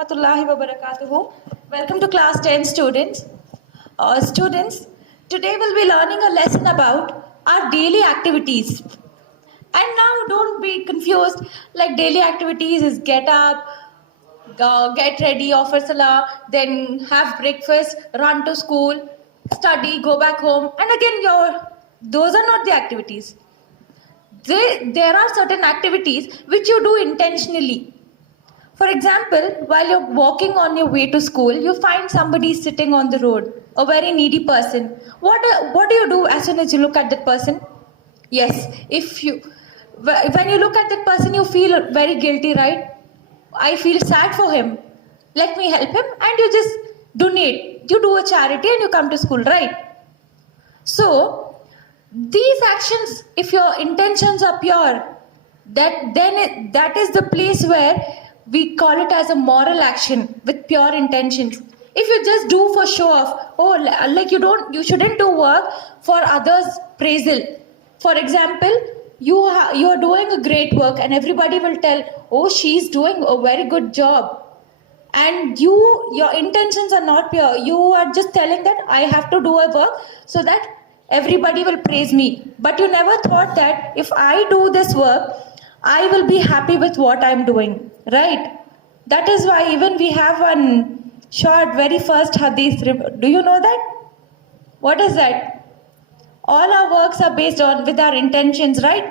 warahmatullahi wabarakatuh. Welcome to class 10 students. Students, today we'll be learning a lesson about our daily activities. And now don't be confused, like daily activities is get up, get ready, offer salah, then have breakfast, run to school, study, go back home, and again those are not the activities. There are certain activities which you do intentionally. For example, while you're walking on your way to school, you find somebody sitting on the road, a very needy person. What do you do as soon as you look at that person? Yes, when you look at that person, you feel very guilty, right? I feel sad for him. Let me help him, and you just donate. You do a charity and you come to school, right? So, these actions, if your intentions are pure, that is the place where we call it as a moral action with pure intentions. If you just do for show off, like you shouldn't do work for others' praisal. For example, you are doing a great work and everybody will tell, oh, she's doing a very good job. And your intentions are not pure. You are just telling that I have to do a work so that everybody will praise me. But you never thought that if I do this work, I will be happy with what I'm doing, right? That is why even we have one short, very first hadith. Do you know that? What is that? All our works are based on with our intentions, right?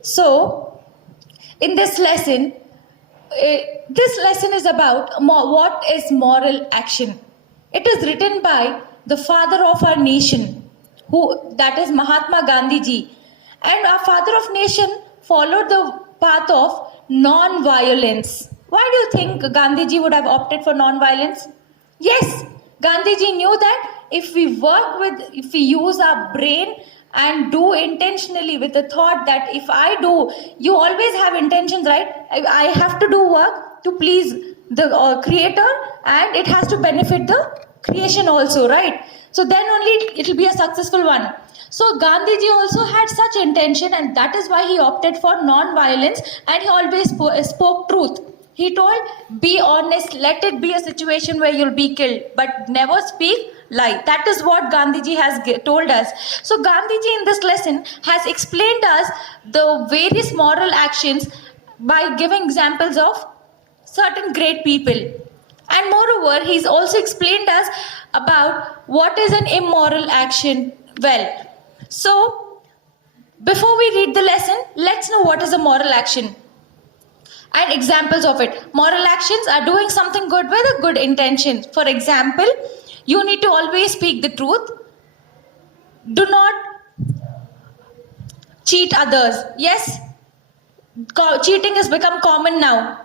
So, in this lesson is about what is moral action. It is written by the father of our nation, that is Mahatma Gandhi ji. And our father of nation followed the path of non-violence. Why do you think Gandhiji would have opted for non-violence? Yes, Gandhiji knew that if we use our brain and do intentionally with the thought that if I do, you always have intentions, right? I have to do work to please the creator and it has to benefit the creation also, right? So then only it will be a successful one. So Gandhiji also had such intention and that is why he opted for non-violence and he always spoke truth. He told, be honest, let it be a situation where you'll be killed, but never speak lie. That is what Gandhiji has told us. So Gandhiji in this lesson has explained us the various moral actions by giving examples of certain great people. And moreover, he's also explained us about what is an immoral action. Well, so before we read the lesson, let's know what is a moral action and examples of it. Moral actions are doing something good with a good intention. For example, you need to always speak the truth. Do not cheat others. Yes, cheating has become common now.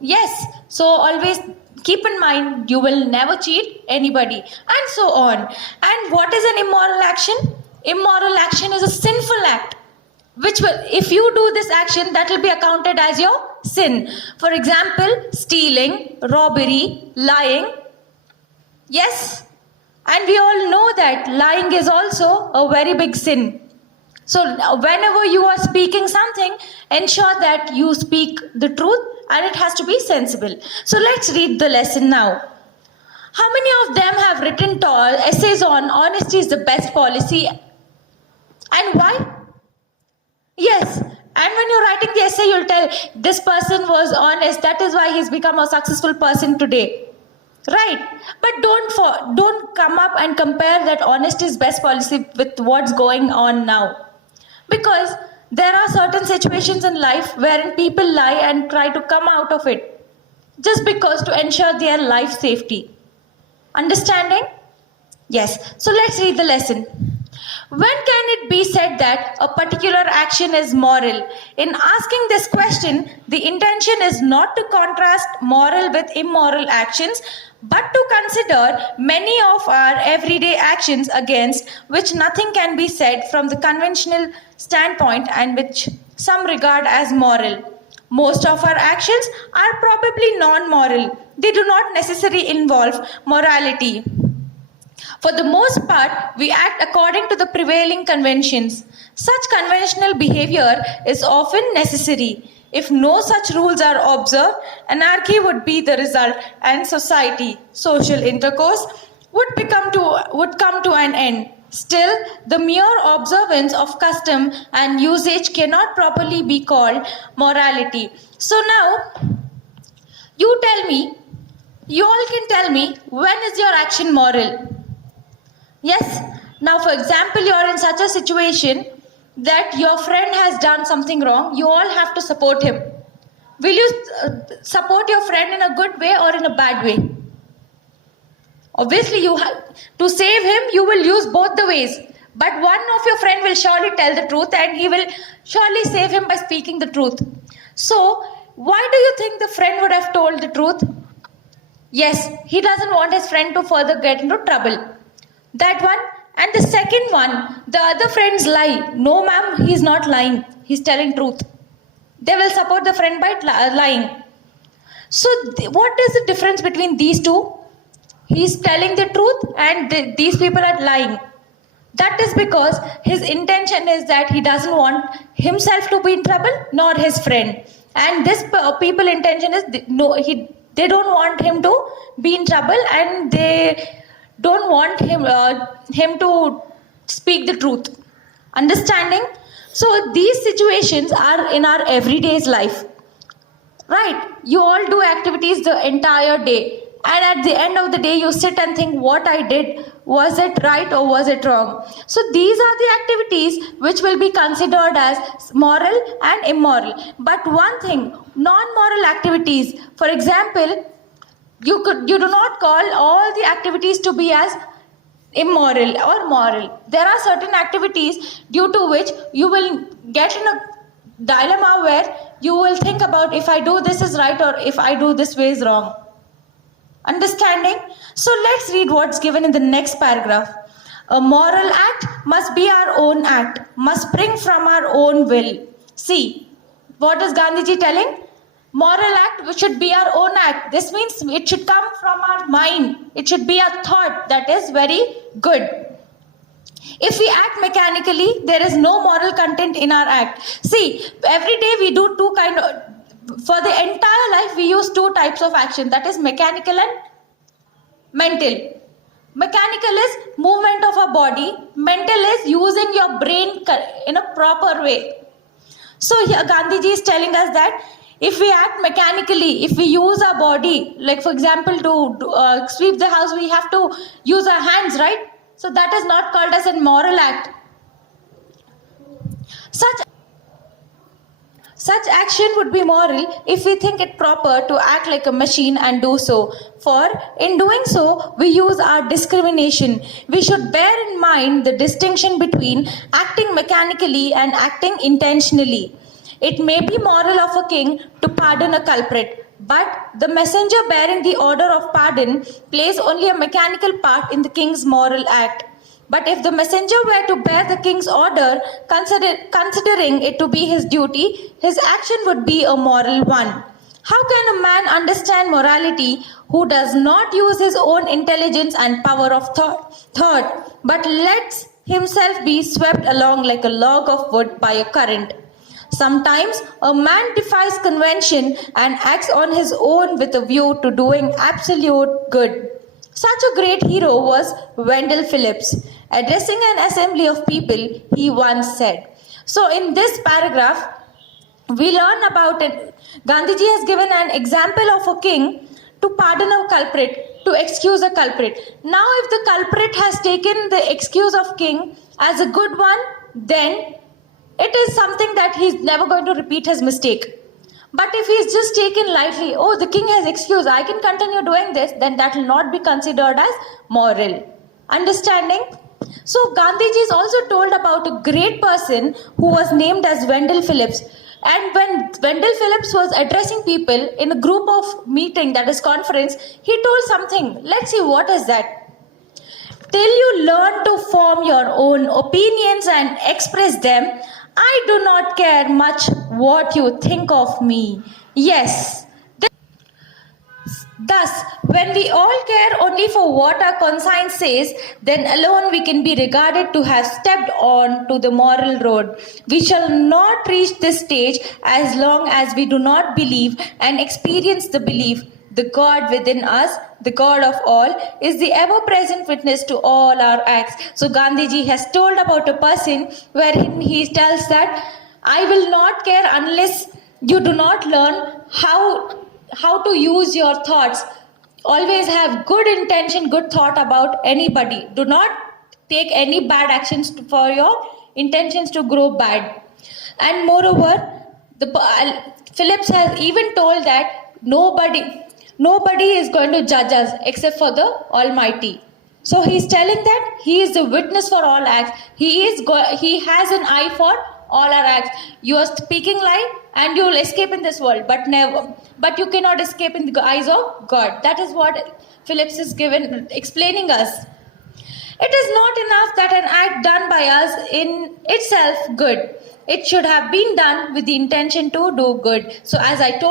Yes, so always keep in mind you will never cheat anybody and so on. And what is an immoral action? Immoral action is a sinful act which will, if you do this action, that will be accounted as your sin. For example, stealing, robbery, lying. Yes, and we all know that lying is also a very big sin. So whenever you are speaking something, ensure that you speak the truth and it has to be sensible. So let's read the lesson now. How many of them have written essays on honesty is the best policy? And why? Yes, and when you're writing the essay, you'll tell this person was honest. That is why he's become a successful person today. Right? But don't come up and compare that honesty is best policy with what's going on now. Because there are certain situations in life wherein people lie and try to come out of it just because to ensure their life safety. Understanding? Yes. So let's read the lesson. When can it be said that a particular action is moral? In asking this question, the intention is not to contrast moral with immoral actions, but to consider many of our everyday actions against which nothing can be said from the conventional standpoint and which some regard as moral. Most of our actions are probably non-moral. They do not necessarily involve morality. For the most part, we act according to the prevailing conventions. Such conventional behavior is often necessary. If no such rules are observed, anarchy would be the result, and social intercourse would come to an end. Still, the mere observance of custom and usage cannot properly be called morality. So now, you all can tell me, when is your action moral? Yes. Now, for example, you are in such a situation that your friend has done something wrong. You all have to support him. Will you support your friend in a good way or in a bad way? Obviously, to save him, you will use both the ways. But one of your friend will surely tell the truth, and he will surely save him by speaking the truth. So, why do you think the friend would have told the truth? Yes, he doesn't want his friend to further get into trouble. That one. And the second one, the other friends lie. No, ma'am, he's not lying. He's telling truth. They will support the friend by lying. So, what is the difference between these two? He's telling the truth, and these people are lying. That is because his intention is that he doesn't want himself to be in trouble, nor his friend. And this people intention is they don't want him to be in trouble, and they don't want him to speak the truth. Understanding? So these situations are in our everyday's life. Right? You all do activities the entire day. And at the end of the day, you sit and think, what I did, was it right or was it wrong? So these are the activities which will be considered as moral and immoral. But one thing, non-moral activities, for example, you do not call all the activities to be as immoral or moral. There are certain activities due to which you will get in a dilemma where you will think about, if I do this is right or if I do this way is wrong. Understanding? So let's read what's given in the next paragraph. A moral act must be our own act, must spring from our own will. See, what is Gandhiji telling? Moral act should be our own act. This means it should come from our mind. It should be a thought that is very good. If we act mechanically, there is no moral content in our act. See, every day we do for the entire life we use two types of action, that is mechanical and mental. Mechanical is movement of a body. Mental is using your brain in a proper way. So here Gandhiji is telling us that if we act mechanically, if we use our body, like for example to sweep the house, we have to use our hands, right? So that is not called as a moral act. Such action would be moral if we think it proper to act like a machine and do so. For in doing so, we use our discrimination. We should bear in mind the distinction between acting mechanically and acting intentionally. It may be moral of a king to pardon a culprit, but the messenger bearing the order of pardon plays only a mechanical part in the king's moral act. But if the messenger were to bear the king's order, considering it to be his duty, his action would be a moral one. How can a man understand morality who does not use his own intelligence and power of thought, but lets himself be swept along like a log of wood by a current? Sometimes a man defies convention and acts on his own with a view to doing absolute good. Such a great hero was Wendell Phillips. Addressing an assembly of people, he once said. So in this paragraph, we learn about it. Gandhiji has given an example of a king to pardon a culprit, to excuse a culprit. Now if the culprit has taken the excuse of king as a good one, then it is something that he's never going to repeat his mistake. But if he's just taken lightly, oh, the king has excuse, I can continue doing this, then that will not be considered as moral. Understanding? So Gandhiji is also told about a great person who was named as Wendell Phillips. And when Wendell Phillips was addressing people in a group of meeting, that is conference, he told something. Let's see what is that. Till you learn to form your own opinions and express them, I do not care much what you think of me. Yes, Thus, when we all care only for what our conscience says, then alone we can be regarded to have stepped on to the moral road. We shall not reach this stage as long as we do not believe and experience the belief. The God within us, the God of all, is the ever-present witness to all our acts. So Gandhiji has told about a person wherein he tells that I will not care unless you do not learn how to use your thoughts. Always have good intention, good thought about anybody. Do not take any bad actions for your intentions to grow bad. And moreover, Phillips has even told that nobody is going to judge us except for the Almighty. So he's telling that he is the witness for all acts. He has an eye for all our acts. You are speaking lie and you will escape in this world, but you cannot escape in the eyes of God. That is what Phillips is explaining us. It is not enough that an act done by us in itself good. It should have been done with the intention to do good. So as I told